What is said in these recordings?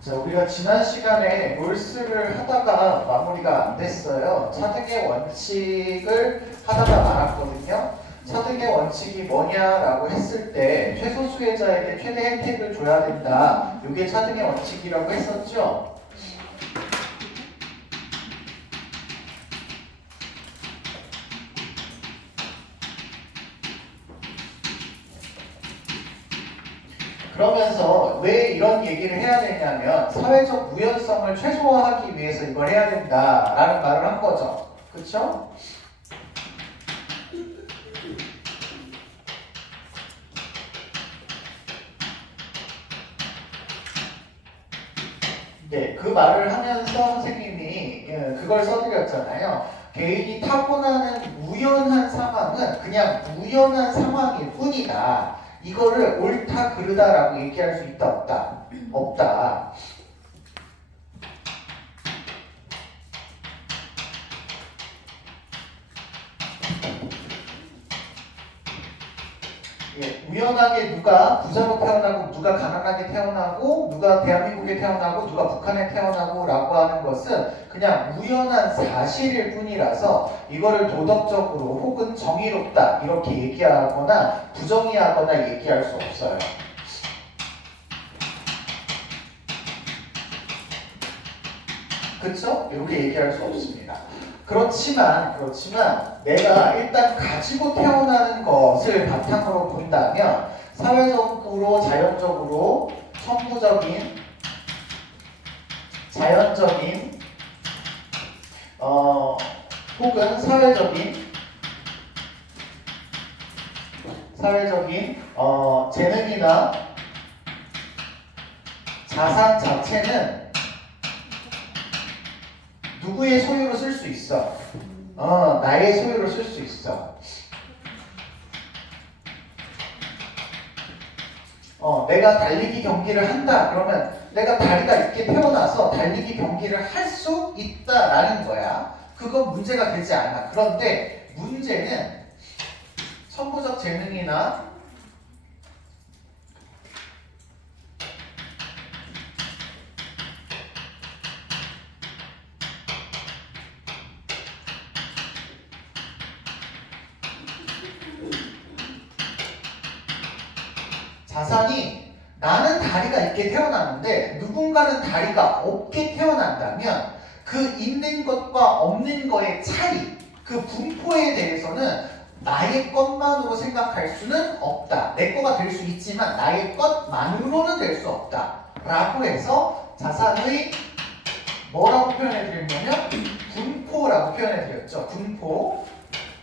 자, 우리가 지난 시간에 롤스를 하다가 마무리가 안 됐어요. 차등의 원칙을 하다가 말았거든요. 차등의 원칙이 뭐냐라고 했을 때 최소 수혜자에게 최대 혜택을 줘야 된다. 이게 차등의 원칙이라고 했었죠. 그러면서 왜 이런 얘기를 해야 되냐면 사회적 우연성을 최소화하기 위해서 이걸 해야 된다라는 말을 한 거죠. 그쵸? 네, 그 말을 하면서 선생님이 그걸 써드렸잖아요. 개인이 타고나는 우연한 상황은 그냥 우연한 상황일 뿐이다. 이거를 옳다 그르다라고 얘기할 수 있다 없다? 없다. 예, 우연하게 누가 부자로 태어나고 누가 가난하게 태어나고 누가 대한민국에 태어나고 누가 북한에 태어나고 라고 하는 것은 그냥 우연한 사실일 뿐이라서 이거를 도덕적으로 혹은 정의롭다 이렇게 얘기하거나 부정의하거나 얘기할 수 없어요. 그쵸? 이렇게 얘기할 수 없습니다. 그렇지만 내가 일단 가지고 태어나는 것을 바탕으로 본다면 사회적으로 자연적으로 천부적인 자연적인 혹은 사회적인 재능이나 자산 자체는 누구의 소유로 쓸 수 있어? 나의 소유로 쓸 수 있어. 내가 달리기 경기를 한다. 그러면 내가 다리가 있게 태어나서 달리기 경기를 할 수 있다라는 거야. 그건 문제가 되지 않아. 그런데 문제는 천부적 재능이나 자산이 나는 다리가 있게 태어났는데 누군가는 다리가 없게 태어난다면 그 있는 것과 없는 거의 차이, 그 분포에 대해서는 나의 것만으로 생각할 수는 없다. 내 거가 될 수 있지만 나의 것만으로는 될 수 없다. 라고 해서 자산의 뭐라고 표현해드렸냐면 분포라고 표현해드렸죠. 분포.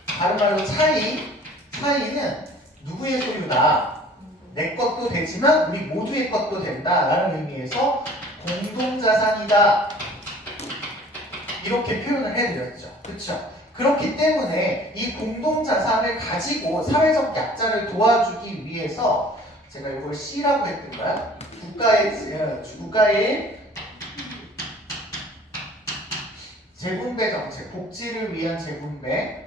다른 말로 차이는 누구의 소유다. 내 것도 되지만 우리 모두의 것도 된다라는 의미에서 공동자산이다. 이렇게 표현을 해드렸죠. 그렇죠? 그렇기 때문에 이 공동자산을 가지고 사회적 약자를 도와주기 위해서 제가 이걸 C라고 했던가요? 국가의 재분배 정책, 복지를 위한 재분배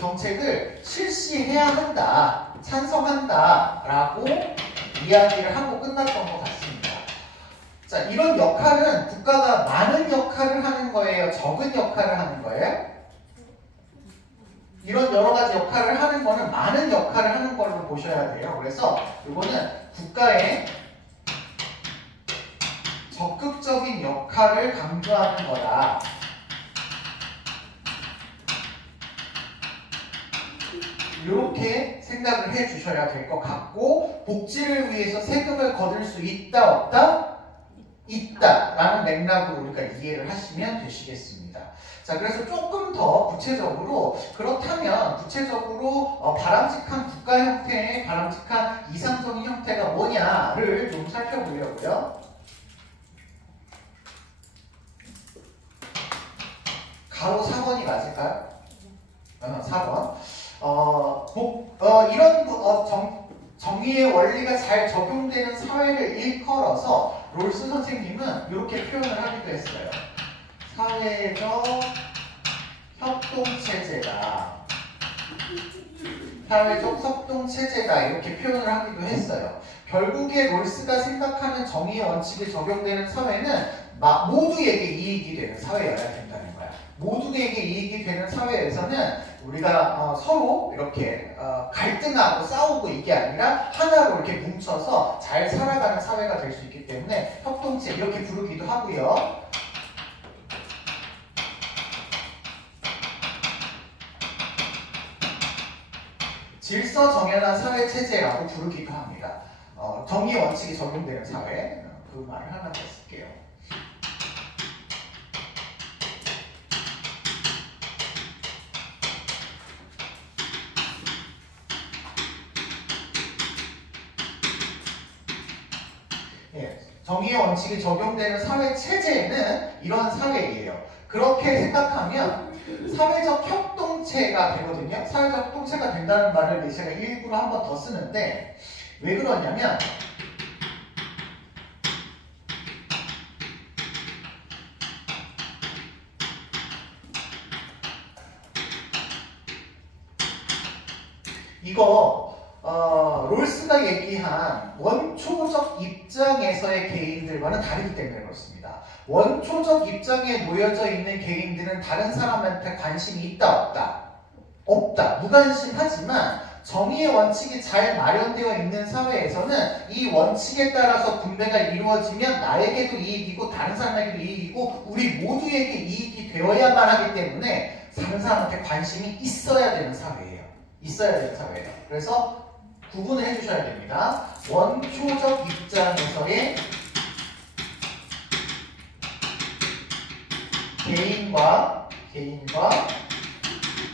정책을 실시해야 한다, 찬성한다 라고 이야기를 하고 끝났던 것 같습니다. 자, 이런 역할은 국가가 많은 역할을 하는 거예요? 적은 역할을 하는 거예요? 이런 여러 가지 역할을 하는 거는 많은 역할을 하는 걸로 보셔야 돼요. 그래서 이거는 국가의 적극적인 역할을 강조하는 거다. 이렇게 생각을 해 주셔야 될 것 같고, 복지를 위해서 세금을 거둘 수 있다 없다? 있다 라는 맥락으로 우리가 이해를 하시면 되시겠습니다. 자, 그래서 조금 더 구체적으로 그렇다면 구체적으로 바람직한 국가 형태의 바람직한 이상적인 형태가 뭐냐를 좀 살펴보려고요. 가로 4번이 맞을까요? 4번. 이런 정의의 원리가 잘 적용되는 사회를 일컬어서 롤스 선생님은 이렇게 표현을 하기도 했어요. 사회적 협동체제다. 사회적 협동체제다. 이렇게 표현을 하기도 했어요. 결국에 롤스가 생각하는 정의의 원칙이 적용되는 사회는 모두에게 이익이 되는 사회여야 된다는 거야. 모두에게 이익이 되는 사회에서는 우리가 서로 이렇게 갈등하고 싸우고 이게 아니라 하나로 이렇게 뭉쳐서 잘 살아가는 사회가 될 수 있기 때문에 협동체 이렇게 부르기도 하고요. 질서 정연한 사회 체제라고 부르기도 합니다. 정의 원칙이 적용되는 사회, 그 말을 하나 더 쓸게요. 예, 정의의 원칙이 적용되는 사회 체제는 이런 사회예요. 그렇게 생각하면 사회적 협동체가 되거든요. 사회적 협동체가 된다는 말을 제가 일부러 한 번 더 쓰는데 왜 그러냐면 이거 롤스가 얘기한 원초적 입장에서의 개인들과는 다르기 때문에 그렇습니다. 원초적 입장에 놓여져 있는 개인들은 다른 사람한테 관심이 있다 없다? 없다. 무관심하지만 정의의 원칙이 잘 마련되어 있는 사회에서는 이 원칙에 따라서 분배가 이루어지면 나에게도 이익이고 다른 사람에게도 이익이고 우리 모두에게 이익이 되어야만 하기 때문에 다른 사람한테 관심이 있어야 되는 사회예요. 있어야 되는 사회예요. 그래서 구분을 해주셔야 됩니다. 원초적 입장에서의 개인과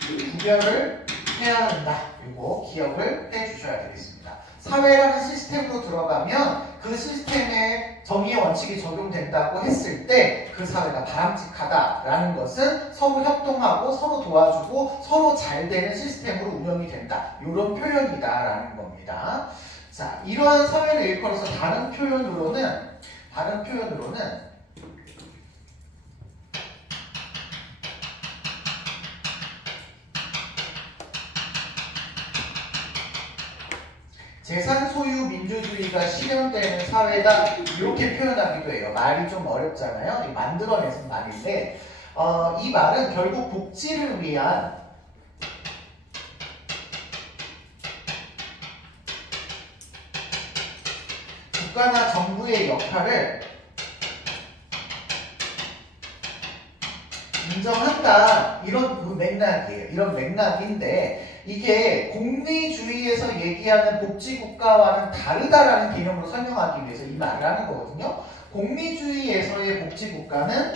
구별을 해야 한다. 이거 기억을 해주셔야 되겠습니다. 사회라는 시스템으로 들어가면 그 시스템에 정의의 원칙이 적용된다고 했을 때 그 사회가 바람직하다라는 것은 서로 협동하고 서로 도와주고 서로 잘 되는 시스템으로 운영이 된다. 이런 표현이다라는 겁니다. 자, 이러한 사회를 일컬어서 다른 표현으로는 재산 소유 민주주의가 실현되는 사회다 이렇게 표현하기도 해요. 말이 좀 어렵잖아요. 만들어내서 말인데 이 말은 결국 복지를 위한 국가나 정부의 역할을 인정한다 이런 맥락이에요. 이런 맥락인데 이게 공리주의에서 얘기하는 복지국가와는 다르다라는 개념으로 설명하기 위해서 이 말을 하는 거거든요. 공리주의에서의 복지국가는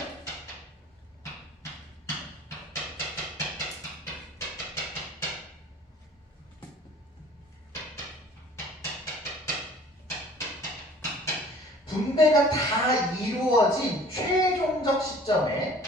분배가 다 이루어진 최종적 시점에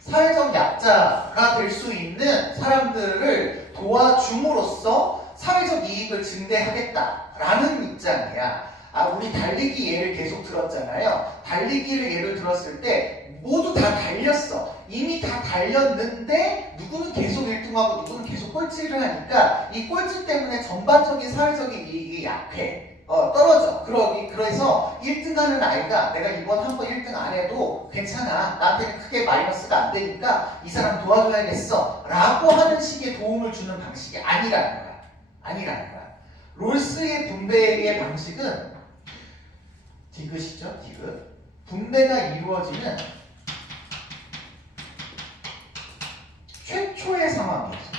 사회적 약자가 될 수 있는 사람들을 도와줌으로써 사회적 이익을 증대하겠다라는 입장이야. 우리 달리기 예를 계속 들었잖아요. 달리기를 예를 들었을 때 모두 다 달렸어. 이미 다 달렸는데 누구는 계속 1등하고 누구는 계속 꼴찌를 하니까 이 꼴찌 때문에 전반적인 사회적인 이익이 약해. 떨어져. 그래서 1등하는 아이가 내가 이번 한 번 1등 안 해도 괜찮아. 나한테는 크게 마이너스가 안 되니까 이 사람 도와줘야겠어. 라고 하는 식의 도움을 주는 방식이 아니라는 거야. 롤스의 분배의 방식은 디귿이죠. 디귿. 분배가 이루어지는 최초의 상황이었어요.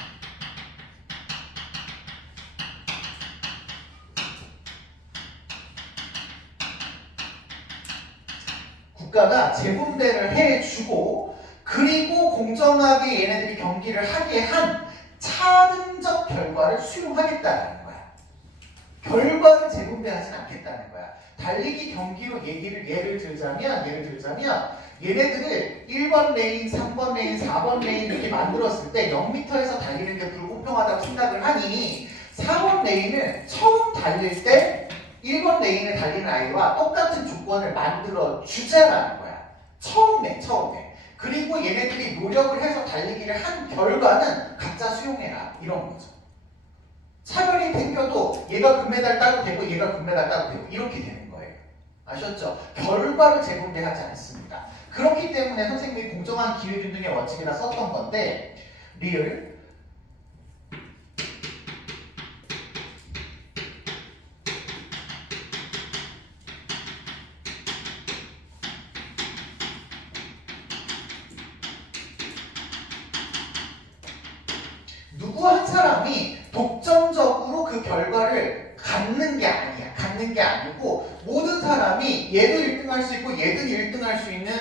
국가가 재분배를 해주고 그리고 공정하게 얘네들이 경기를 하게 한 차등적 결과를 수용하겠다는 거야. 결과를 재분배하진 않겠다는 거야. 달리기 경기로 예를 들자면 얘네들을 1번 레인, 3번 레인, 4번 레인 이렇게 만들었을 때 0m에서 달리는 게 불공평하다고 생각을 하니 4번 레인을 처음 달릴 때 1번 레인을 달리는 아이와 똑같은 조건을 만들어 주자라는 거야. 처음에. 그리고 얘네들이 노력을 해서 달리기를 한 결과는 각자 수용해라. 이런 거죠. 차별이 생겨도 얘가 금메달 따도 되고 얘가 금메달 따도 되고 이렇게 되는 거예요. 아셨죠? 결과를 재분배하지 않습니다. 그렇기 때문에 선생님이 공정한 기회균등의 원칙이라 썼던 건데 리을 누구 한 사람이 독점적으로 그 결과를 갖는 게 아니야. 갖는 게 아니고 모든 사람이 얘도 1등 할 수 있고 얘도 1등 할 수 있는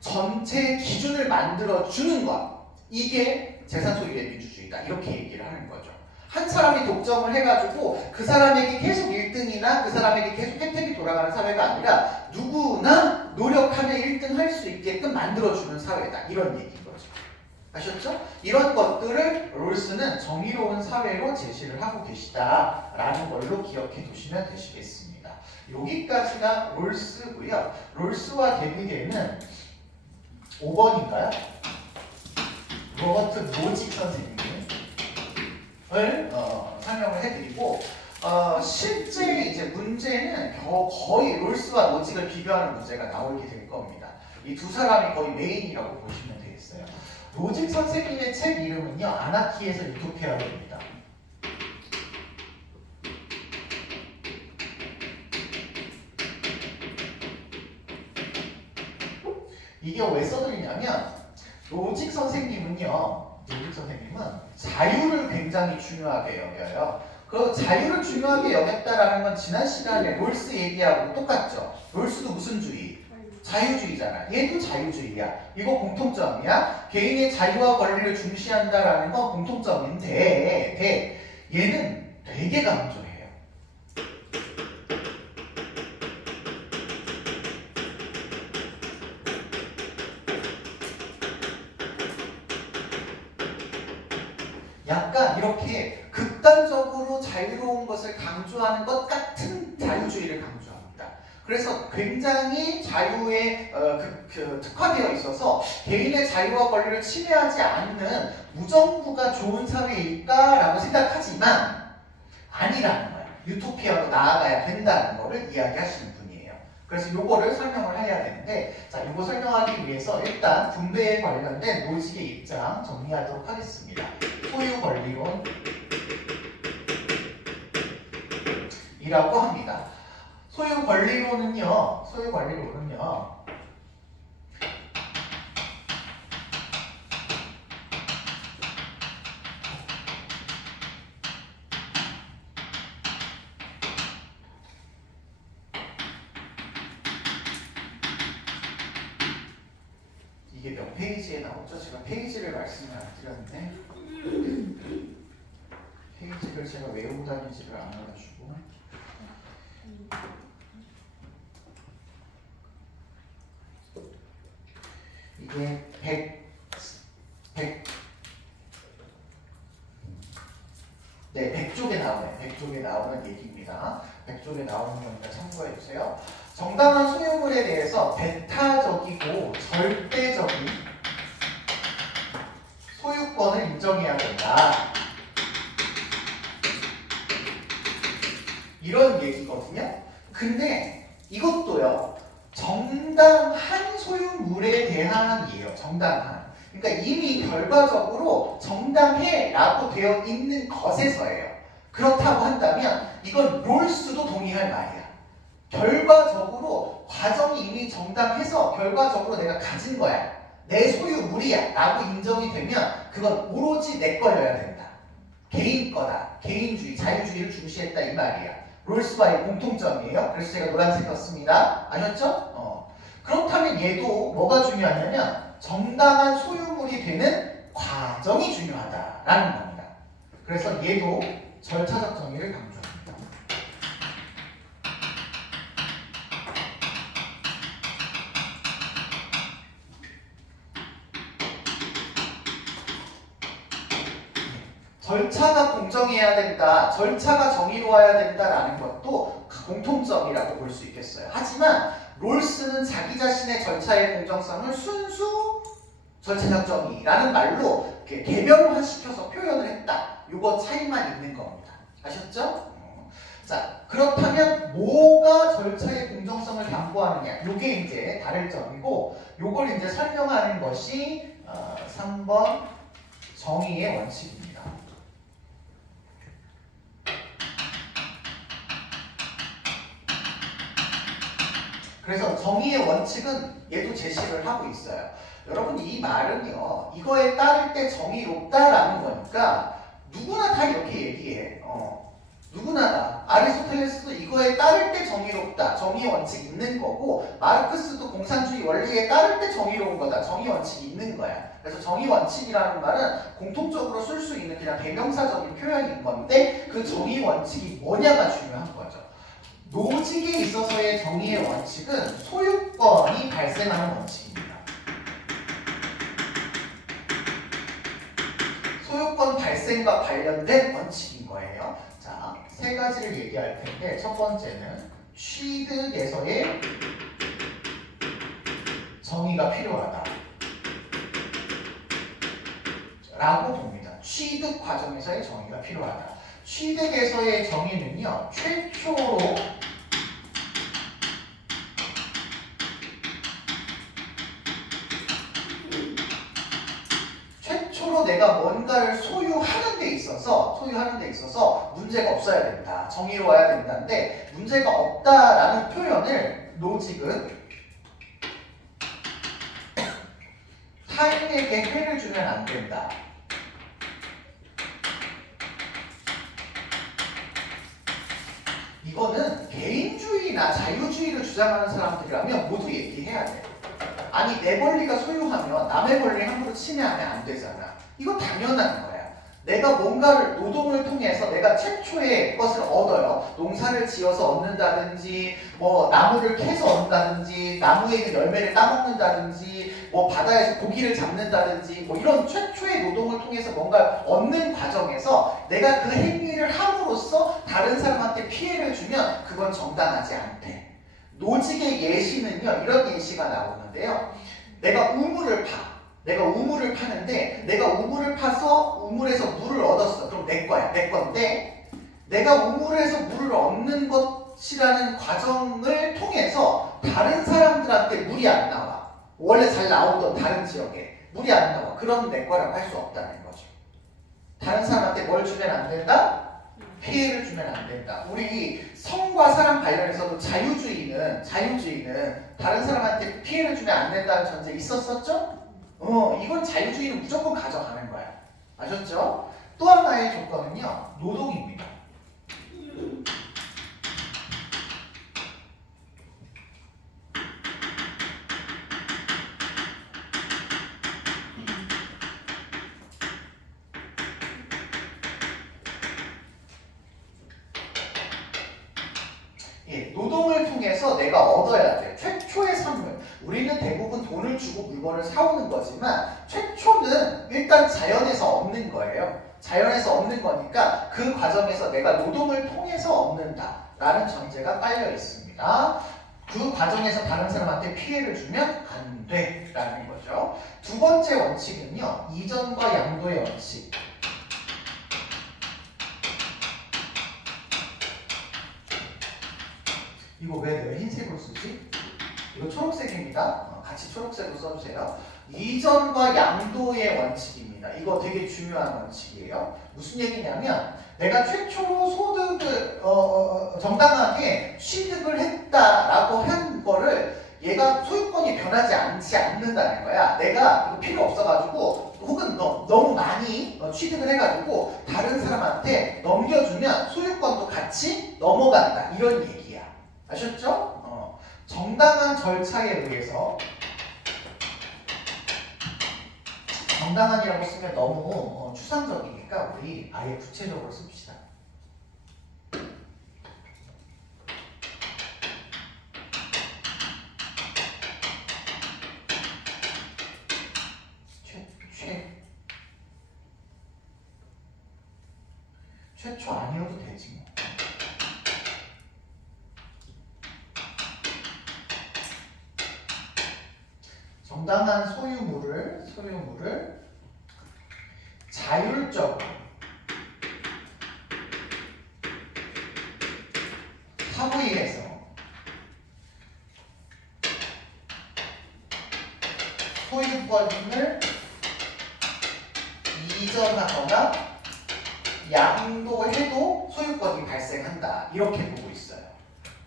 전체 기준을 만들어주는 것. 이게 재산소유의 민주주의다. 이렇게 얘기를 하는 거죠. 한 사람이 독점을 해가지고 그 사람에게 계속 1등이나 그 사람에게 계속 혜택이 돌아가는 사회가 아니라 누구나 노력하면 1등 할 수 있게끔 만들어주는 사회다. 이런 얘기인 거죠. 아셨죠? 이런 것들을 롤스는 정의로운 사회로 제시를 하고 계시다라는 걸로 기억해 두시면 되시겠습니다. 여기까지가 롤스고요. 롤스와 데뷔게는 5번인가요? 로버트 노직 선생님을 설명을 해드리고 실제 이제 문제는 거의 롤스와 노직을 비교하는 문제가 나오게 될 겁니다. 이 두 사람이 거의 메인이라고 보시면 되겠어요. 노직 선생님의 책 이름은요, 아나키에서 유토피아입니다. 이게 왜 써드리냐면, 노직 선생님은 자유를 굉장히 중요하게 여겨요. 그 자유를 중요하게 여겼다라는 건 지난 시간에 롤스 얘기하고 똑같죠. 롤스도 무슨 주의? 자유주의잖아. 얘도 자유주의야. 이거 공통점이야. 개인의 자유와 권리를 중시한다라는 건 공통점인데 얘는 되게 강조해요. 약간 이렇게 극단적으로 자유로운 것을 강조하는 것 같은 자유주의를 강조합니다. 그래서 굉장히 자유에 특화되어 있어서 개인의 자유와 권리를 침해하지 않는 무정부가 좋은 사회일까라고 생각하지만 아니라는 거예요. 유토피아로 나아가야 된다는 거를 이야기하시는 분이에요. 그래서 요거를 설명을 해야 되는데, 자, 요거 설명하기 위해서 일단 분배에 관련된 노직의 입장 정리하도록 하겠습니다. 소유 권리론 이라고 합니다. 소유 권리론은요, 이게 몇 페이지에 나오죠? 제가 페이지를 말씀을 안 드렸는데 페이지를 제가 외우고 다니지를 않아가지고 이게 100쪽에 나오네. 100쪽에 나오는 얘기입니다. 100쪽에 나오는 거니까 참고해주세요. 정당한 소유물에 대해서 배타적이고 절대적인 소유권을 인정해야 된다. 이런 얘기거든요. 근데 이것도요, 정당한 소유물에 대한이에요. 정당한. 그러니까 이미 결과적으로 정당해 라고 되어 있는 것에서예요. 그렇다고 한다면 이건 롤스도 동의할 말이야. 결과적으로 과정이 이미 정당해서 결과적으로 내가 가진 거야. 내 소유물이야 라고 인정이 되면 그건 오로지 내 거여야 된다. 개인 거다. 개인주의, 자유주의를 중시했다 이 말이야. 롤스와의 공통점이에요. 그래서 제가 노란색 썼습니다. 아셨죠? 그렇다면 얘도 뭐가 중요하냐면 정당한 소유물이 되는 과정이 중요하다라는 겁니다. 그래서 얘도 절차적 정의를 강조합니다. 절차가 공정해야 된다, 절차가 정의로워야 된다라는 것도 공통점이라고 볼 수 있겠어요. 하지만 롤스는 자기 자신의 절차의 공정성을 순수 절차적 정의라는 말로 이렇게 개별화시켜서 표현을 했다. 이거 차이만 있는 겁니다. 아셨죠? 자, 그렇다면 뭐가 절차의 공정성을 담보하느냐? 이게 이제 다를 점이고, 요걸 이제 설명하는 것이 3번 정의의 원칙입니다. 그래서 정의의 원칙은 얘도 제시를 하고 있어요. 여러분, 이 말은요, 이거에 따를 때 정의롭다라는 거니까 누구나 다 이렇게 얘기해. 누구나 다. 아리스토텔레스도 이거에 따를 때 정의롭다, 정의 원칙 있는 거고, 마르크스도 공산주의 원리에 따를 때 정의로운 거다, 정의 원칙이 있는 거야. 그래서 정의 원칙이라는 말은 공통적으로 쓸 수 있는 그냥 대명사적인 표현인 건데, 그 정의 원칙이 뭐냐가 중요한 거죠. 노직에 있어서의 정의의 원칙은 소유권이 발생하는 원칙입니다. 소유권 발생과 관련된 원칙인 거예요. 자, 세 가지를 얘기할 텐데, 첫 번째는 취득에서의 정의가 필요하다 라고 봅니다. 취득 과정에서의 정의가 필요하다. 취득에서의 정의는요, 최초로 내가 뭔가를 소유하는 데 있어서 문제가 없어야 된다, 정의로워야 된다인데, 문제가 없다라는 표현을 노직은 타인에게 해를 주면 안 된다, 이거는 개인주의나 자유주의를 주장하는 사람들이라면 모두 얘기해야 돼. 아니, 내 권리가 소유하면 남의 권리 함부로 침해하면 안 되잖아. 이거 당연한 거야. 내가 뭔가를 노동을 통해서 내가 최초의 것을 얻어요. 농사를 지어서 얻는다든지, 뭐 나무를 캐서 얻는다든지, 나무에 있는 열매를 따먹는다든지, 뭐 바다에서 고기를 잡는다든지, 뭐 이런 최초의 노동을 통해서 뭔가 얻는 과정에서 내가 그 행위를 함으로써 다른 사람한테 피해를 주면 그건 정당하지 않대. 노직의 예시는요, 이런 예시가 나오는데요. 내가 우물을 파는데, 내가 우물을 파서 우물에서 물을 얻었어. 그럼 내 거야. 내 건데, 내가 우물에서 물을 얻는 것이라는 과정을 통해서 다른 사람들한테 물이 안 나와. 원래 잘 나오던 다른 지역에 물이 안 나와. 그럼 내 거라고 할 수 없다는 거죠. 다른 사람한테 뭘 주면 안 된다? 피해를 주면 안 된다. 우리 성과 사랑 관련해서도 자유주의는 다른 사람한테 피해를 주면 안 된다는 전제 있었었죠? 이건 자유주의는 무조건 가져가는 거야. 아셨죠? 또 하나의 조건은요, 노동입니다. 노동을 통해서 내가 얻어야 돼. 최초의 산물. 우리는 대부분 돈을 주고 물건을 사오는 거지만 최초는 일단 자연에서 얻는 거예요. 자연에서 얻는 거니까 그 과정에서 내가 노동을 통해서 얻는다라는 전제가 깔려 있습니다. 그 과정에서 다른 사람한테 피해를 주면 안 돼라는 거죠. 두 번째 원칙은요, 이전과 양도의 원칙. 이거 왜 내가 흰색으로 쓰지? 이거 초록색입니다. 같이 초록색으로 써주세요. 이전과 양도의 원칙입니다. 이거 되게 중요한 원칙이에요. 무슨 얘기냐면 내가 최초로 소득을 정당하게 취득을 했다라고 한 거를 얘가 소유권이 변하지 않는다는 거야. 내가 이거 필요 없어가지고 혹은 너무 많이 취득을 해가지고 다른 사람한테 넘겨주면 소유권도 같이 넘어간다. 이런 얘기야. 아셨죠? 정당한 절차에 의해서, 정당한이라고 쓰면 너무 추상적이니까 우리 아예 구체적으로 씁시다. 최초 아니어도 되지 뭐. 정당한 소유물을 자율적으로 합의해서 소유권을 이전하거나 양도해도 소유권이 발생한다. 이렇게 보고 있어요.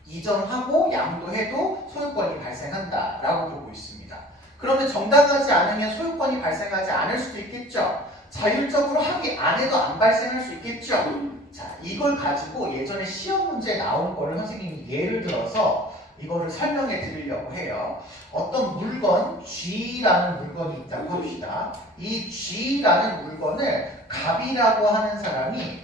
이전하고 양도해도 소유권이 발생한다 라고 보고 있습니다. 그러면 정당하지 않으면 소유권이 발생하지 않을 수도 있겠죠. 자율적으로 합의 안 해도 안 발생할 수 있겠죠. 자, 이걸 가지고 예전에 시험 문제에 나온 거를 선생님이 예를 들어서 이거를 설명해 드리려고 해요. 어떤 물건, G라는 물건이 있다고 합시다. 이 G라는 물건을 갑이라고 하는 사람이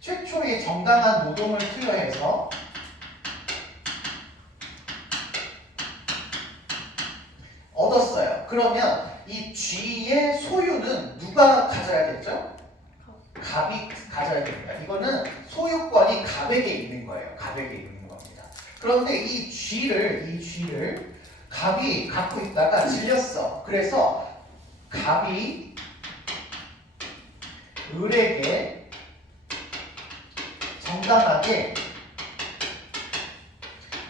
최초에 정당한 노동을 투여해서 얻었어요. 그러면 이 G의 소유는 누가 가져야겠죠? 갑이 가져야 됩니다. 이거는 소유권이 갑에게 있는 거예요. 갑에게 있는 겁니다. 그런데 이 G를 갑이 갖고 있다가 질렸어. 그래서 갑이 을에게 정당하게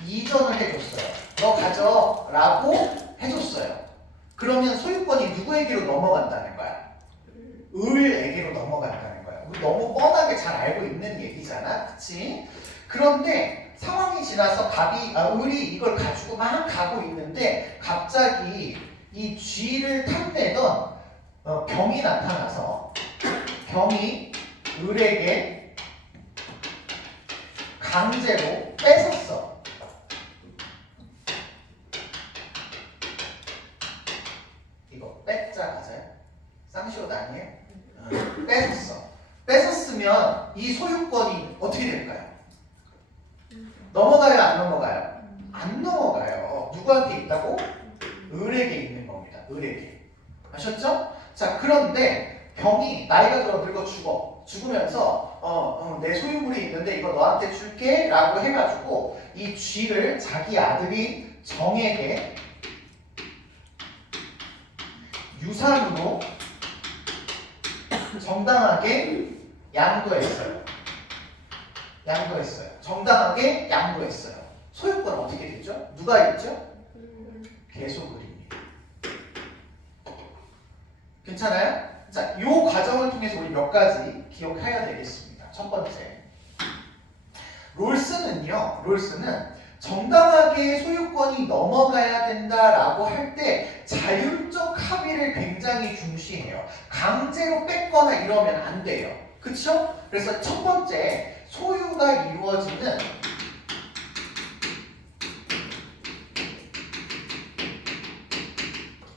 이전을 해줬어요. 너 가져 라고 해줬어요. 그러면 소유권이 누구에게로 넘어간다는 거야? 을에게로 넘어간다는 거야. 너무 뻔하게 잘 알고 있는 얘기잖아. 그치? 그런데 상황이 지나서 을이 이걸 가지고 막 가고 있는데 갑자기 이 G를 탐내던 병이 나타나서 병이 을에게 강제로 뺏었어. 이거 뺏자 가자요? 쌍시옷 아니에요? 뺏었어. 뺏었으면 이 소유권이 어떻게 될까요? 넘어가요? 안 넘어가요? 안 넘어가요. 누구한테 있다고? 을에게 있는 겁니다. 을에게. 아셨죠? 자, 그런데 병이 나이가 들어 늙어 죽으면서 내 소유물이 있는데 이거 너한테 줄게 라고 해가지고 이 G를 자기 아들인 정에게 유산으로 정당하게 양도했어요. 정당하게 양도했어요. 소유권은 어떻게 되죠? 누가 있죠? 계속 을입니다. 괜찮아요? 자, 이 과정을 통해서 우리 몇 가지 기억해야 되겠습니다. 첫 번째, 롤스는 정당하게 소유권이 넘어가야 된다라고 할 때 자율적 합의를 굉장히 중시해요. 강제로 뺏거나 이러면 안 돼요. 그쵸? 그래서 첫 번째, 소유가 이루어지는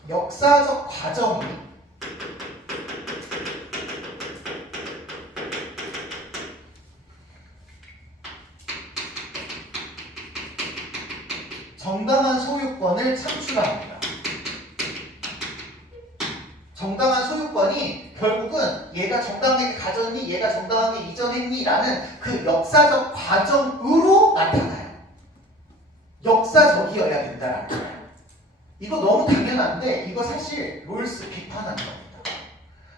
역사적 과정이 정당한 소유권을 창출합니다. 정당한 소유권이 결국은 얘가 정당하게 가졌니? 얘가 정당하게 이전했니? 라는 그 역사적 과정으로 나타나요. 역사적이어야 된다라는 거예요. 이거 너무 당연한데 이거 사실 롤스 비판한 겁니다.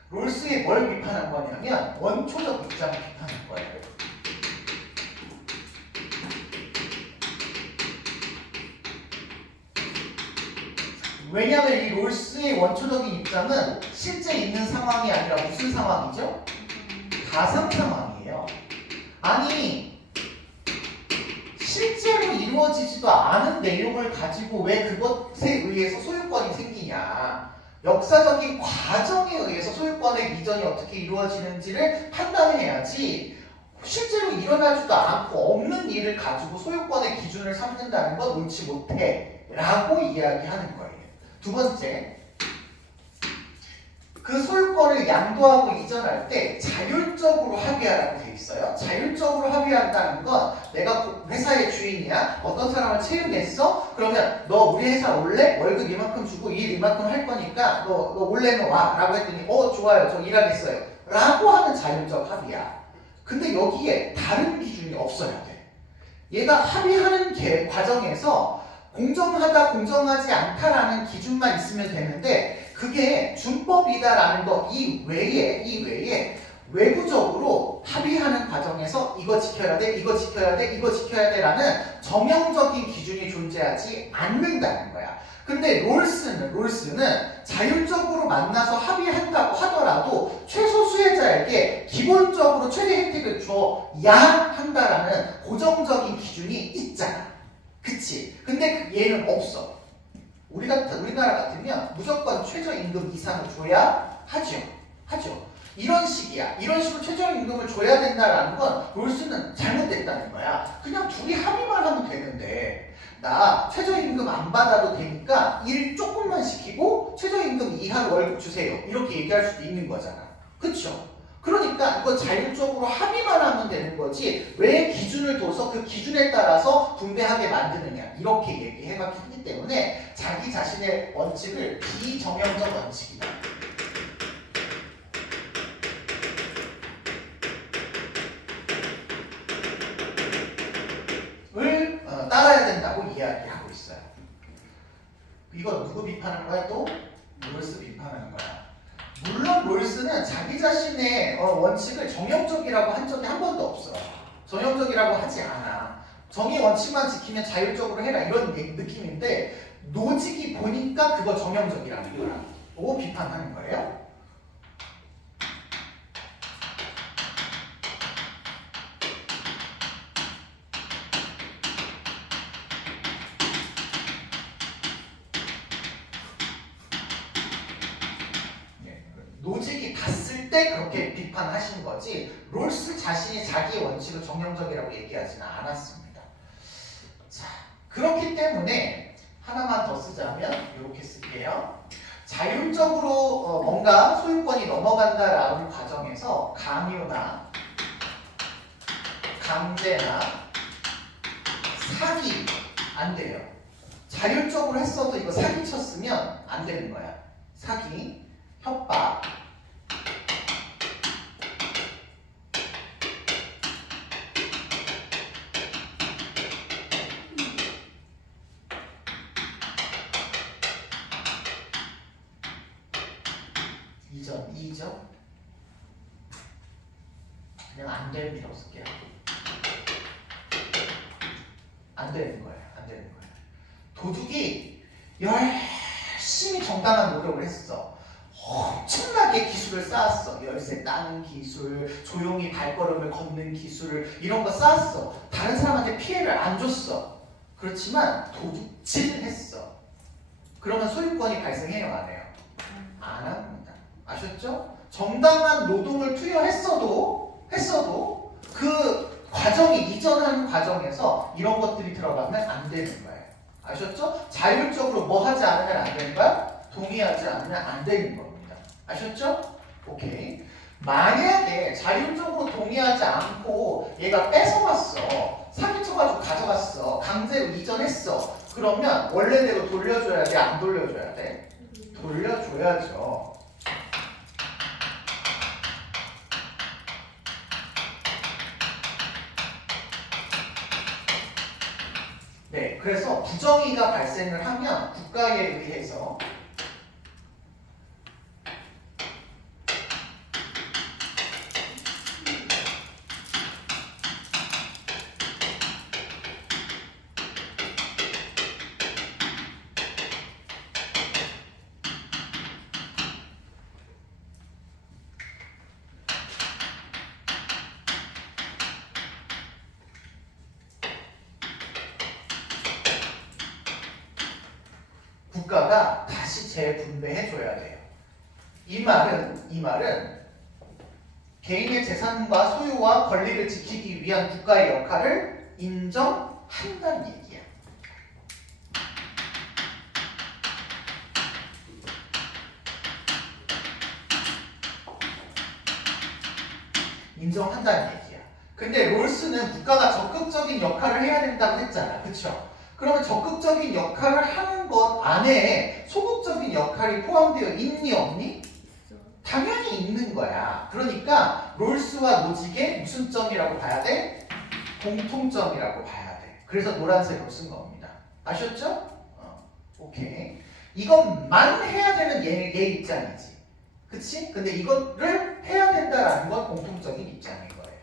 롤스에 뭘 비판한 거냐면 원초적 입장을 비판한 거예요. 왜냐하면 이 롤스의 원초적인 입장은 실제 있는 상황이 아니라 무슨 상황이죠? 가상 상황이에요. 아니 실제로 이루어지지도 않은 내용을 가지고 왜 그것에 의해서 소유권이 생기냐. 역사적인 과정에 의해서 소유권의 이전이 어떻게 이루어지는지를 판단해야지 실제로 일어나지도 않고 없는 일을 가지고 소유권의 기준을 삼는다는 건 옳지 못해 라고 이야기하는 거예요. 두 번째, 그 소유권을 양도하고 이전할 때 자율적으로 합의하라고 돼 있어요. 자율적으로 합의한다는 건 내가 회사의 주인이야. 어떤 사람을 채용했어? 그러면 너 우리 회사 올래? 월급 이만큼 주고 일 이만큼 할 거니까 너 올래면 와 라고 했더니 좋아요. 저 일하겠어요. 라고 하는 자율적 합의야. 근데 여기에 다른 기준이 없어야 돼. 얘가 합의하는 과정에서 공정하다, 공정하지 않다라는 기준만 있으면 되는데 그게 준법이다라는 거 이외에 외부적으로 합의하는 과정에서 이거 지켜야 돼, 이거 지켜야 돼, 이거 지켜야 돼 라는 정형적인 기준이 존재하지 않는다는 거야. 근데 롤스는 자율적으로 만나서 합의한다고 하더라도 최소 수혜자에게 기본적으로 최대 혜택을 줘야 한다라는 고정적인 기준이 있잖아. 그치? 근데 얘는 없어. 우리나라 같으면 무조건 최저임금 이상을 줘야 하죠. 이런 식이야. 이런 식으로 최저임금을 줘야 된다라는 건 롤스는 잘못됐다는 거야. 그냥 둘이 합의만 하면 되는데 나 최저임금 안 받아도 되니까 일 조금만 시키고 최저임금 이하로 월급 주세요. 이렇게 얘기할 수도 있는 거잖아. 그쵸? 그러니까 이거 자율적으로 합의만 하면 되는 거지 왜 기준을 둬서 그 기준에 따라서 분배하게 만드느냐 이렇게 얘기해봤기 때문에 자기 자신의 원칙을 비정형적 원칙이다. 을 따라야 된다고 이야기하고 있어요. 이거 누구 비판하는 거야? 또 롤스 비판하는 거야. 물론 롤스는 자기 자신의 원칙을 정형적이라고 한 적이 한 번도 없어. 정형적이라고 하지 않아. 정의 원칙만 지키면 자율적으로 해라 이런 느낌인데 노직이 보니까 그거 정형적이라는 거라고 비판하는 거예요. 노직이 봤을 때 그렇게 비판하신 거지 롤스 자신이 자기의 원칙을 정형적이라고 얘기하지는 않았습니다. 자, 그렇기 때문에 하나만 더 쓰자면 이렇게 쓸게요. 자율적으로 뭔가 소유권이 넘어간다라는 과정에서 강요나 강제나 사기 안 돼요. 자율적으로 했어도 이거 사기 쳤으면 안 되는 거야. 사기, 협박, 이점 그냥 안 됩니다. 쓸게요. 안 되는 거예요. 도둑이 열심히 정당한 노력을 했어. 엄청나게 기술을 쌓았어. 열쇠 따는 기술, 조용히 발걸음을 걷는 기술 이런 거 쌓았어. 다른 사람한테 피해를 안 줬어. 그렇지만 도둑질을 했어. 그러면 소유권이 발생해요? 안 해요? 안 합니다. 아셨죠? 정당한 노동을 투여했어도 그 과정이 이전하는 과정에서 이런 것들이 들어가면 안 되는 거예요. 아셨죠? 자율적으로 뭐 하지 않으면 안 되는 거야? 동의하지 않으면 안 되는 겁니다. 아셨죠? 오케이. 만약에 자율적으로 동의하지 않고 얘가 뺏어갔어. 사기쳐가지고 가져갔어. 강제로 이전했어. 그러면 원래대로 돌려줘야 돼? 안 돌려줘야 돼? 돌려줘야죠. 네, 그래서 부정의가 발생을 하면 국가에 의해서 국가가 다시 재분배해줘야 돼요. 이 말은 개인의 재산과 소유와 권리를 지키기 위한 국가의 역할을 인정한다는 얘기야. 인정한다는 얘기야. 근데 롤스는 국가가 적극적인 역할을 해야 된다고 했잖아. 그쵸? 그러면 적극적인 역할을 하는 것 안에 소극적인 역할이 포함되어 있니 없니? 당연히 있는 거야. 그러니까 롤스와 노직의 무슨 점이라고 봐야 돼? 공통점이라고 봐야 돼. 그래서 노란색으로 쓴 겁니다. 아셨죠? 오케이. 이것만 해야 되는 얘 입장이지. 그치? 근데 이거를 해야 된다라는 건 공통적인 입장인 거예요.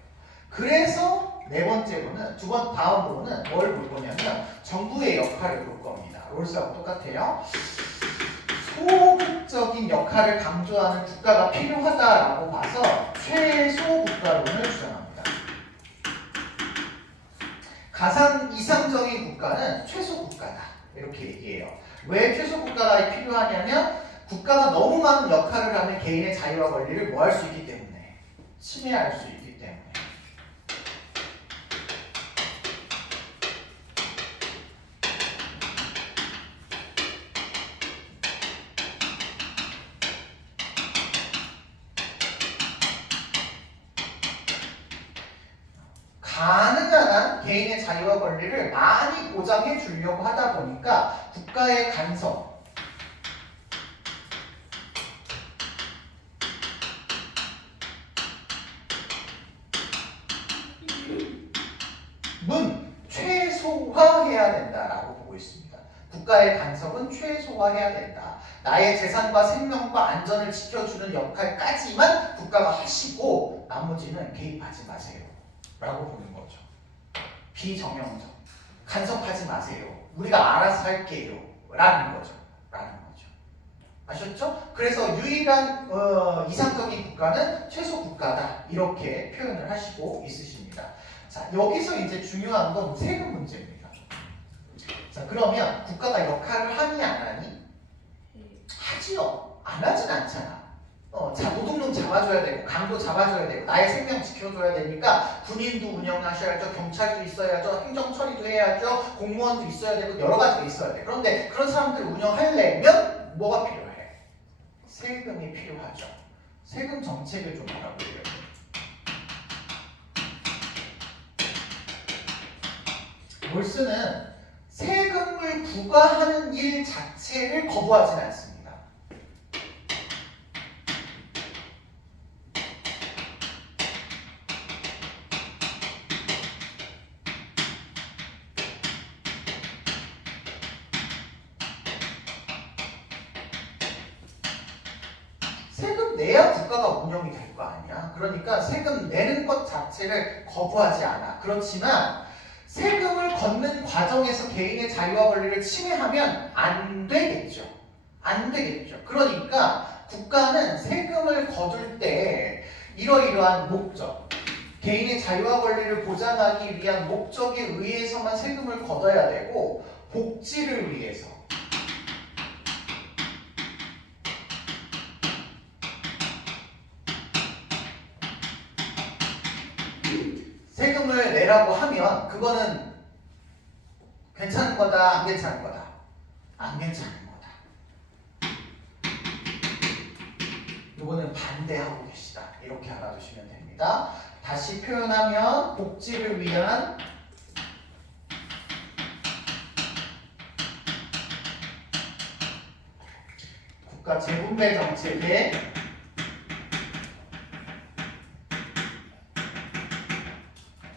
그래서 네 번째로는, 다음으로는 뭘 볼 거냐면 정부의 역할을 볼 겁니다. 롤스하고 똑같아요. 소극적인 역할을 강조하는 국가가 필요하다라고 봐서 최소 국가론을 주장합니다. 가장 이상적인 국가는 최소 국가다. 이렇게 얘기해요. 왜 최소 국가가 필요하냐면 국가가 너무 많은 역할을 하면 개인의 자유와 권리를 뭐 할 수 있기 때문에 침해할 수 있기 때문에. 가능한 한 개인의 자유와 권리를 많이 보장해 주려고 하다 보니까 국가의 간섭, 문 최소화해야 된다라고 보고 있습니다. 국가의 간섭은 최소화해야 된다. 나의 재산과 생명과 안전을 지켜주는 역할까지만 국가가 하시고 나머지는 개입하지 마세요. 라고 보는 거죠. 비정형적. 간섭하지 마세요. 우리가 알아서 할게요. 라는 거죠. 아셨죠? 그래서 유일한 이상적인 국가는 최소 국가다. 이렇게 표현을 하시고 있으십니다. 자, 여기서 이제 중요한 건 세금 문제입니다. 자, 그러면 국가가 역할을 하니 안 하니? 하지요. 안 하진 않잖아. 노동력 잡아줘야 되고, 강도 잡아줘야 되고, 나의 생명 지켜줘야 되니까 군인도 운영하셔야죠. 경찰도 있어야죠. 행정 처리도 해야죠. 공무원도 있어야 되고, 여러 가지가 있어야 돼. 그런데 그런 사람들을 운영하려면 뭐가 필요해? 세금이 필요하죠. 세금 정책을 좀 알아보려고. 롤스는 세금을 부과하는 일 자체를 거부하진 않습니다. 세금 내야 국가가 운영이 될 거 아니야. 그러니까 세금 내는 것 자체를 거부하지 않아. 그렇지만 세금을 걷는 과정에서 개인의 자유와 권리를 침해하면 안 되겠죠. 안 되겠죠. 그러니까 국가는 세금을 거둘 때 이러이러한 목적, 개인의 자유와 권리를 보장하기 위한 목적에 의해서만 세금을 걷어야 되고, 복지를 위해서, 세금을 내라고 하면 그거는 괜찮은 거다, 안 괜찮은 거다? 안 괜찮은 거다. 이거는 반대하고 계시다. 이렇게 알아두시면 됩니다. 다시 표현하면 복지를 위한 국가 재분배 정책에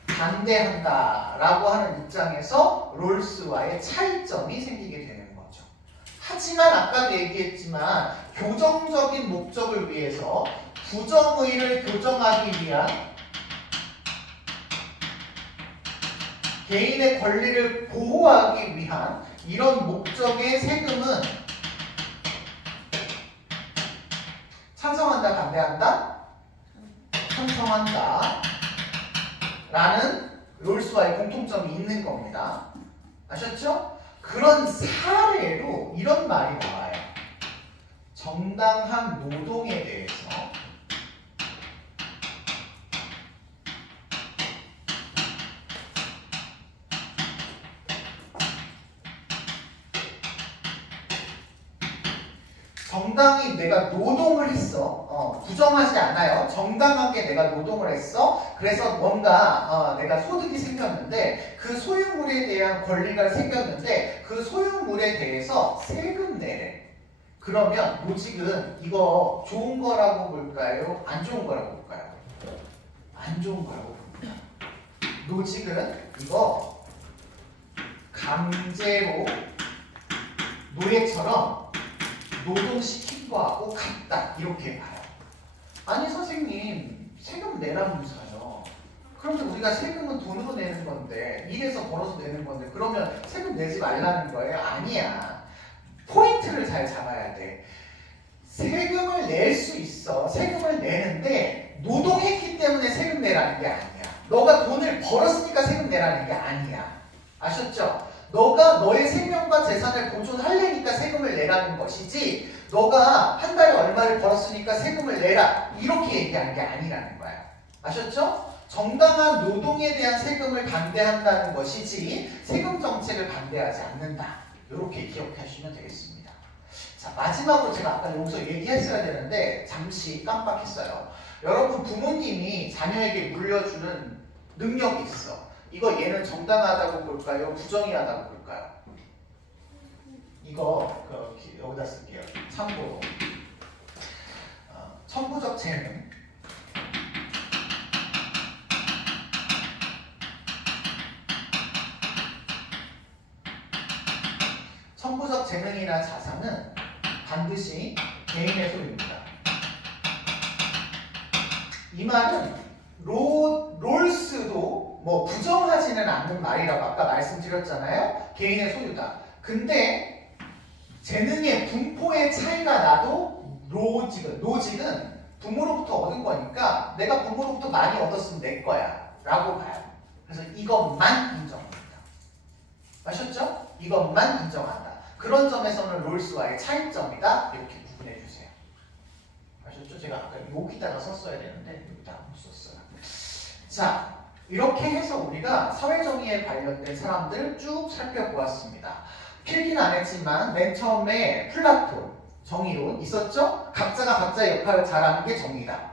반대한다라고 하는 입장에서 롤스와의 차이점이 생기게 되는 거죠. 하지만 아까도 얘기했지만 교정적인 목적을 위해서 부정의를 교정하기 위한 개인의 권리를 보호하기 위한 이런 목적의 세금은 찬성한다, 반대한다? 찬성한다 라는 롤스와의 공통점이 있는 겁니다. 아셨죠? 그런 사례로 이런 말이 나와요. 정당한 노동에 대해서 정당히 내가 노동을 했어. 부정하지 않아요. 정당하게 내가 노동을 했어. 그래서 뭔가 내가 소득이 생겼는데 그 소유물에 대한 권리가 생겼는데 그 소유물에 대해서 세금 내래. 그러면 노직은 이거 좋은 거라고 볼까요? 안 좋은 거라고 볼까요? 안 좋은 거라고 봅니다. 노직은 이거 강제로 노예처럼 노동시킨 거하고 같다 이렇게 봐요. 아니 선생님 세금 내라면서요. 그런데 우리가 세금은 돈으로 내는 건데 일해서 벌어서 내는 건데 그러면 세금 내지 말라는 거예요? 아니야. 포인트를 잘 잡아야 돼. 세금을 낼 수 있어. 세금을 내는데 노동했기 때문에 세금 내라는 게 아니야. 너가 돈을 벌었으니까 세금 내라는 게 아니야. 아셨죠? 너가 너의 생명과 재산을 보존하려니까 세금을 내라는 것이지 너가 한 달에 얼마를 벌었으니까 세금을 내라 이렇게 얘기하는 게 아니라는 거야. 아셨죠? 정당한 노동에 대한 세금을 반대한다는 것이지 세금 정책을 반대하지 않는다. 이렇게 기억하시면 되겠습니다. 자, 마지막으로 제가 아까 여기서 얘기했어야 되는데 잠시 깜빡했어요. 여러분 부모님이 자녀에게 물려주는 능력이 있어. 이거 얘는 정당하다고 볼까요? 부정의하다고 볼까요? 이거 여기다 쓸게요. 참고로 천부적 재능 천부적 재능이나 자산은 반드시 개인의 소유입니다. 이 말은 롤스도 뭐 부정하지는 않는 말이라고 아까 말씀드렸잖아요. 개인의 소유다. 근데 재능의 분포의 차이가 나도 노직은 부모로부터 얻은 거니까 내가 부모로부터 많이 얻었으면 내 거야 라고 봐요. 그래서 이것만 인정합니다. 아셨죠? 이것만 인정한다. 그런 점에서는 롤스와의 차이점이다. 이렇게 구분해 주세요. 아셨죠? 제가 아까 여기다가 썼어야 되는데 여기다가 못 썼어요. 자, 이렇게 해서 우리가 사회정의에 관련된 사람들 쭉 살펴보았습니다. 필기는 안 했지만 맨 처음에 플라톤, 정의론 있었죠? 각자가 각자의 역할을 잘하는 게 정의다.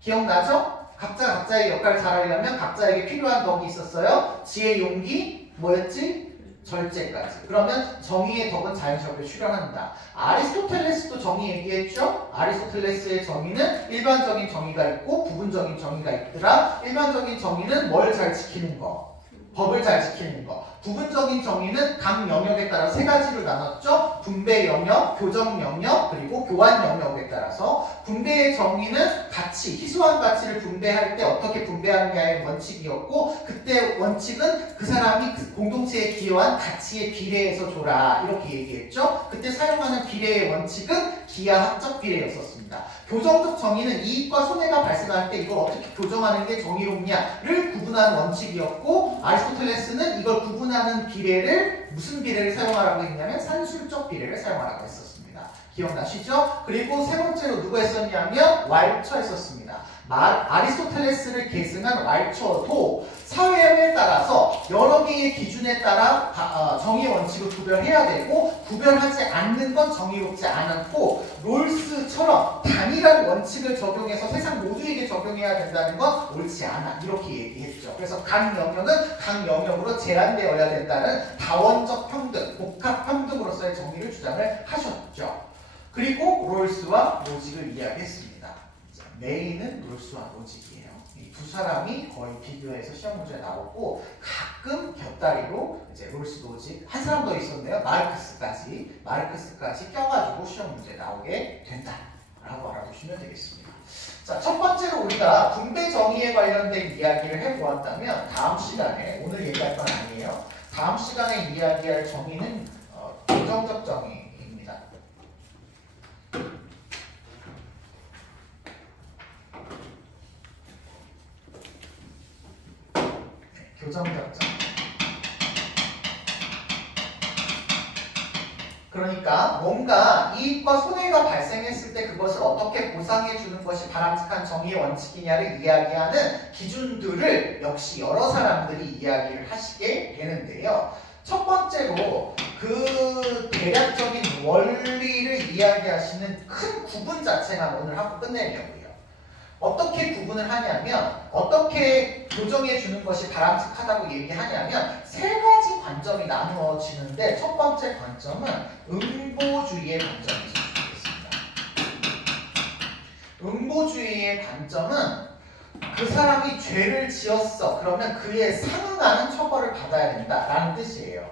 기억나죠? 각자가 각자의 역할을 잘하려면 각자에게 필요한 덕이 있었어요. 지혜, 용기, 뭐였지? 절제까지. 그러면 정의의 덕은 자연스럽게 출현한다. 아리스토텔레스도 정의 얘기했죠? 아리스토텔레스의 정의는 일반적인 정의가 있고 부분적인 정의가 있더라. 일반적인 정의는 뭘 잘 지키는 거? 법을 잘 지키는 거. 부분적인 정의는 각 영역에 따라 세 가지로 나눴죠. 분배 영역, 교정 영역, 그리고 교환 영역에 따라서 분배의 정의는 가치, 희소한 가치를 분배할 때 어떻게 분배하느냐의 원칙이었고 그때 원칙은 그 사람이 공동체에 기여한 가치에 비례해서 줘라 이렇게 얘기했죠. 그때 사용하는 비례의 원칙은 기하학적 비례였었습니다. 교정적 정의는 이익과 손해가 발생할 때 이걸 어떻게 교정하는 게 정의롭냐를 구분하는 원칙이었고 아리스토텔레스는 이걸 구분하는 비례를 무슨 비례를 사용하라고 했냐면 산술적 비례를 사용하라고 했었습니다. 기억나시죠? 그리고 세 번째로 누가 했었냐면 왈처 했었습니다. 아리스토텔레스를 계승한 왈처도 사회에 따라서 여러 개의 기준에 따라 정의 원칙을 구별해야 되고 구별하지 않는 건 정의롭지 않고 롤스처럼 단일한 원칙을 적용해서 세상 모두에게 적용해야 된다는 건 옳지 않아 이렇게 얘기했죠. 그래서 각 영역은 각 영역으로 제한되어야 된다는 다원적 평등, 복합 평등으로서의 정의를 주장을 하셨죠. 그리고 롤스와 노직을 이야기했습니다. 메인은 롤스와 노직이에요. 이 두 사람이 거의 비교해서 시험 문제에 나오고 가끔 곁다리로 이제 롤스, 노직 한 사람 더 있었네요. 마르크스까지 껴가지고 시험 문제에 나오게 된다라고 알아두시면 되겠습니다. 자, 첫 번째로 우리가 분배 정의에 관련된 이야기를 해보았다면 다음 시간에 오늘 얘기할 건 아니에요. 다음 시간에 이야기할 정의는 교정적 정의입니다. 교정적 정의. 그러니까 뭔가 이익과 손해가 발생했을 때 그것을 어떻게 보상해 주는 것이 바람직한 정의의 원칙이냐를 이야기하는 기준들을 역시 여러 사람들이 이야기를 하시게 되는데요. 첫 번째로 그 대략적인 원리를 이야기하시는 큰 구분 자체가 오늘 하고 끝내려고요. 어떻게 구분을 하냐면 어떻게 교정해 주는 것이 바람직하다고 얘기하냐면 세 가지 관점이 나누어지는데 첫 번째 관점은 응보주의의 관점이죠. 응보주의의 관점은 그 사람이 죄를 지었어. 그러면 그에 상응하는 처벌을 받아야 된다라는 뜻이에요.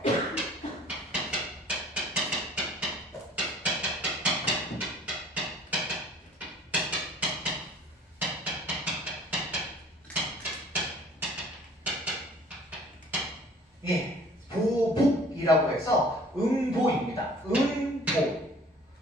예, 보복이라고 해서 응보입니다. 응보.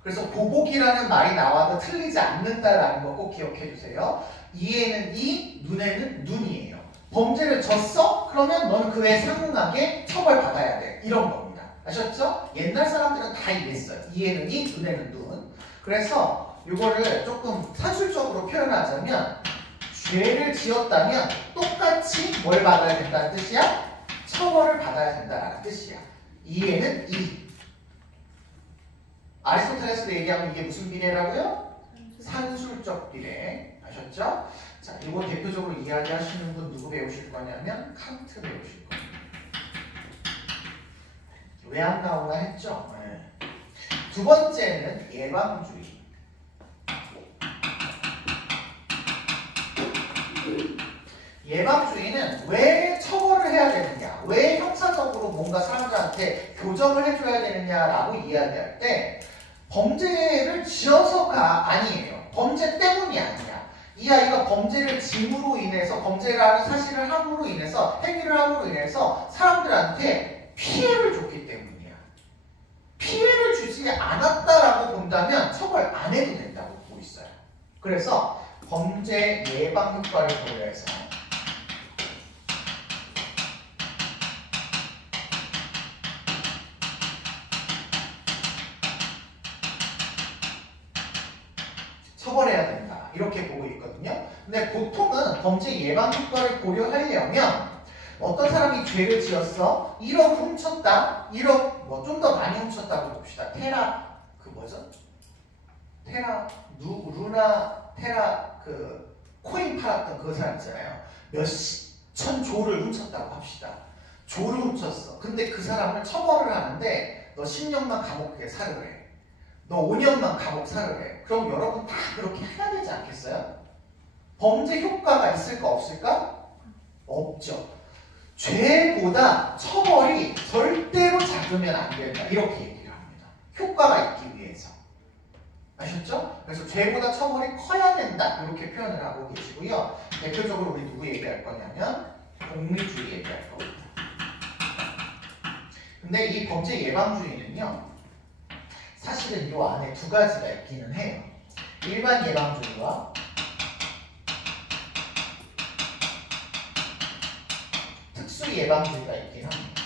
그래서 보복이라는 말이 나와도 틀리지 않는다라는 거 꼭 기억해 주세요. 이에는 이, 눈에는 눈이에요. 범죄를 졌어? 그러면 너는 그에 상응하게 처벌받아야 돼. 이런 겁니다. 아셨죠? 옛날 사람들은 다 이랬어요. 이에는 이, 눈에는 눈. 그래서 이거를 조금 산술적으로 표현하자면 죄를 지었다면 똑같이 뭘 받아야 된다는 뜻이야? 처벌을 받아야 된다는 뜻이야. 이에는 이. 아리스토텔레스도 얘기하면 이게 무슨 비례라고요? 산술적 비례. 아셨죠? 자, 이거 대표적으로 이야기하시는 분 누구 배우실 거냐면 칸트 배우실 거예요. 왜 안 나오나 했죠? 네. 두 번째는 예방주의. 예방주의는 왜 처벌을 해야 되느냐, 왜 형사적으로 뭔가 사람들한테 교정을 해줘야 되느냐라고 이야기할 때 범죄를 지어서가 아니에요. 범죄 때문이 아니야. 이 아이가 범죄를 짐으로 인해서, 범죄라는 사실을 함으로 인해서, 행위를 함으로 인해서 사람들한테 피해를 줬기 때문이야. 피해를 주지 않았다라고 본다면 처벌 안 해도 된다고 보고 있어요. 그래서 범죄 예방 효과를 고려해서 처벌해야 된다. 이렇게 보고 있거든요. 근데 보통은 범죄 예방 효과를 고려하려면 어떤 사람이 죄를 지었어? 1억 훔쳤다. 1억 뭐 좀 더 많이 훔쳤다고 봅시다. 테라 그 뭐죠? 테라 루나 테라 그 코인 팔았던 그 사람 있잖아요. 몇천 조를 훔쳤다고 합시다. 조를 훔쳤어. 근데 그 사람을 처벌을 하는데 너 10년만 감옥에 살으래. 너 5년만 감옥 살으래. 그럼 여러분 다 그렇게 해야 되지 않겠어요? 범죄 효과가 있을까 없을까? 없죠. 죄보다 처벌이 절대로 작으면 안 된다. 이렇게 얘기를 합니다. 효과가 있기 위해서. 아셨죠? 그래서 죄보다 처벌이 커야 된다. 이렇게 표현을 하고 계시고요. 대표적으로 우리 누구 얘기할 거냐면 공리주의 얘기할 겁니다. 근데 이 범죄 예방주의는요. 사실은 이 안에 두 가지가 있기는 해요. 일반 예방주의와 특수 예방주의가 있긴 합니다.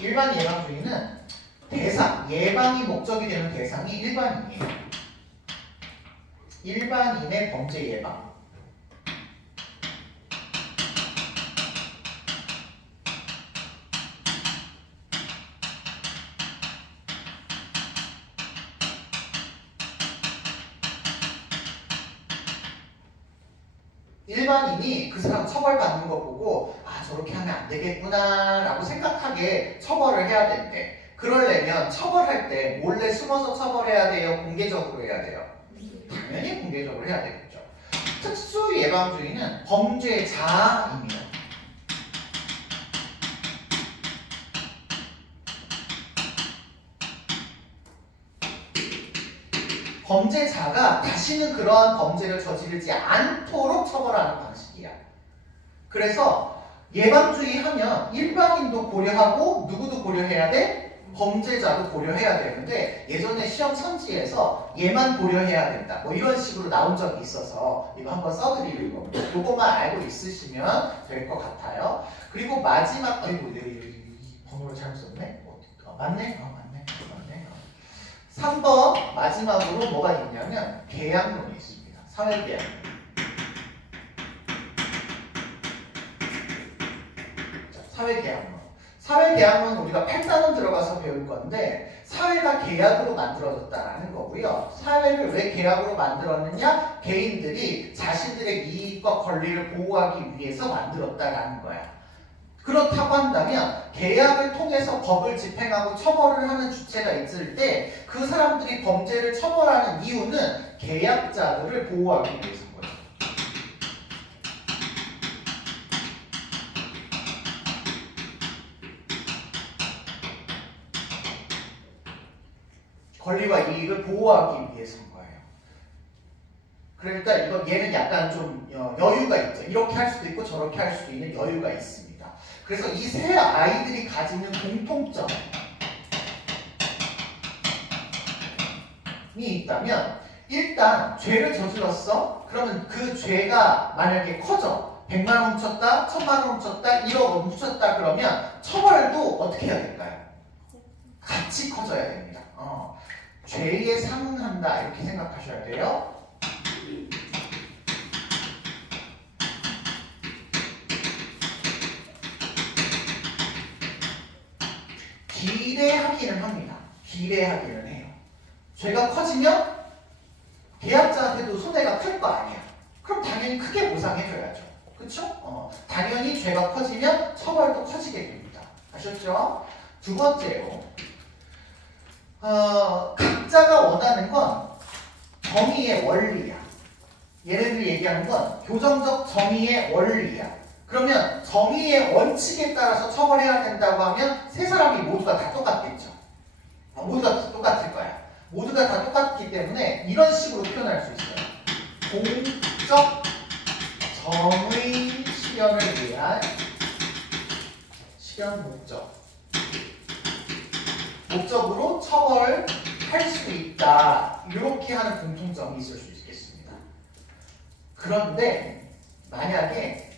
일반 예방주의는 대상, 예방이 목적이 되는 대상이 일반인이에요. 일반인의 범죄 예방. 일반인이 그 사람 처벌받는 거 보고 아 저렇게 하면 안 되겠구나 라고 생각하게 처벌을 해야 된대. 그러려면 처벌할 때 몰래 숨어서 처벌해야 돼요? 공개적으로 해야 돼요? 당연히 공개적으로 해야 되겠죠. 특수 예방주의는 범죄자이며 범죄자가 다시는 그러한 범죄를 저지르지 않도록 처벌하는 방식이야. 그래서 예방주의 하면 일반인도 고려하고 누구도 고려해야 돼? 범죄자도 고려해야 되는데 예전에 시험 선지에서 얘만 고려해야 된다. 뭐 이런 식으로 나온 적이 있어서 이거 한번 써드리는 겁니다. 이것만 알고 있으시면 될 것 같아요. 그리고 마지막, 아이고, 이 번호를 잘못 썼네? 맞네? 맞네. 3번 마지막으로 뭐가 있냐면 계약론이 있습니다. 사회계약론. 자, 사회계약론. 사회계약론 우리가 8단원 들어가서 배울 건데 사회가 계약으로 만들어졌다는 거고요. 사회를 왜 계약으로 만들었느냐? 개인들이 자신들의 이익과 권리를 보호하기 위해서 만들었다라는 거야. 그렇다고 한다면 계약을 통해서 법을 집행하고 처벌을 하는 주체가 있을 때 그 사람들이 범죄를 처벌하는 이유는 계약자들을 보호하기 위해서인 거죠. 권리와 이익을 보호하기 위해서인 거예요. 그러니까 얘는 약간 좀 여유가 있죠. 이렇게 할 수도 있고 저렇게 할 수도 있는 여유가 있습니다. 그래서 이 세 아이들이 가지는 공통점이 있다면 일단 죄를 저질렀어? 그러면 그 죄가 만약에 커져 100만 원 훔쳤다, 1000만 원 훔쳤다, 1억 원 훔쳤다 그러면 처벌도 어떻게 해야 될까요? 같이 커져야 됩니다. 죄에 상응한다 이렇게 생각하셔야 돼요. 비례하기는 합니다. 비례하기는 해요. 죄가 커지면 계약자한테도 손해가 클 거 아니야. 그럼 당연히 크게 보상해줘야죠. 그쵸? 당연히 죄가 커지면 처벌도 커지게 됩니다. 아셨죠? 두 번째로 각자가 원하는 건 정의의 원리야. 얘네들이 얘기하는 건 교정적 정의의 원리야. 그러면 정의의 원칙에 따라서 처벌해야 된다고 하면 세 사람이 모두가 다 똑같겠죠. 모두가 다 똑같을 거야. 모두가 다 똑같기 때문에 이런 식으로 표현할 수 있어요. 공적 정의 실현을 위한 실현 목적으로 처벌할 수 있다. 이렇게 하는 공통점이 있을 수 있겠습니다. 그런데 만약에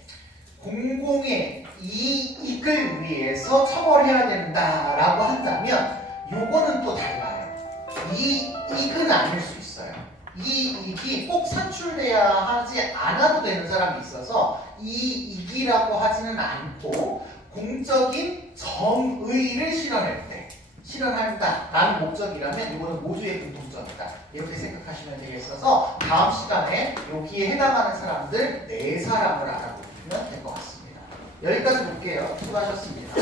공공의 이익을 위해서 처벌해야 된다라고 한다면 요거는 또 달라요. 이익은 아닐 수 있어요. 이익이 꼭 산출돼야 하지 않아도 되는 사람이 있어서 이익이라고 하지는 않고 공적인 정의를 실현한다라는 목적이라면 이거는 모두의 공통점이다. 이렇게 생각하시면 되겠어서 다음 시간에 여기에 해당하는 사람들 4사람을 알아보시면 될 것 같습니다. 여기까지 볼게요. 수고하셨습니다.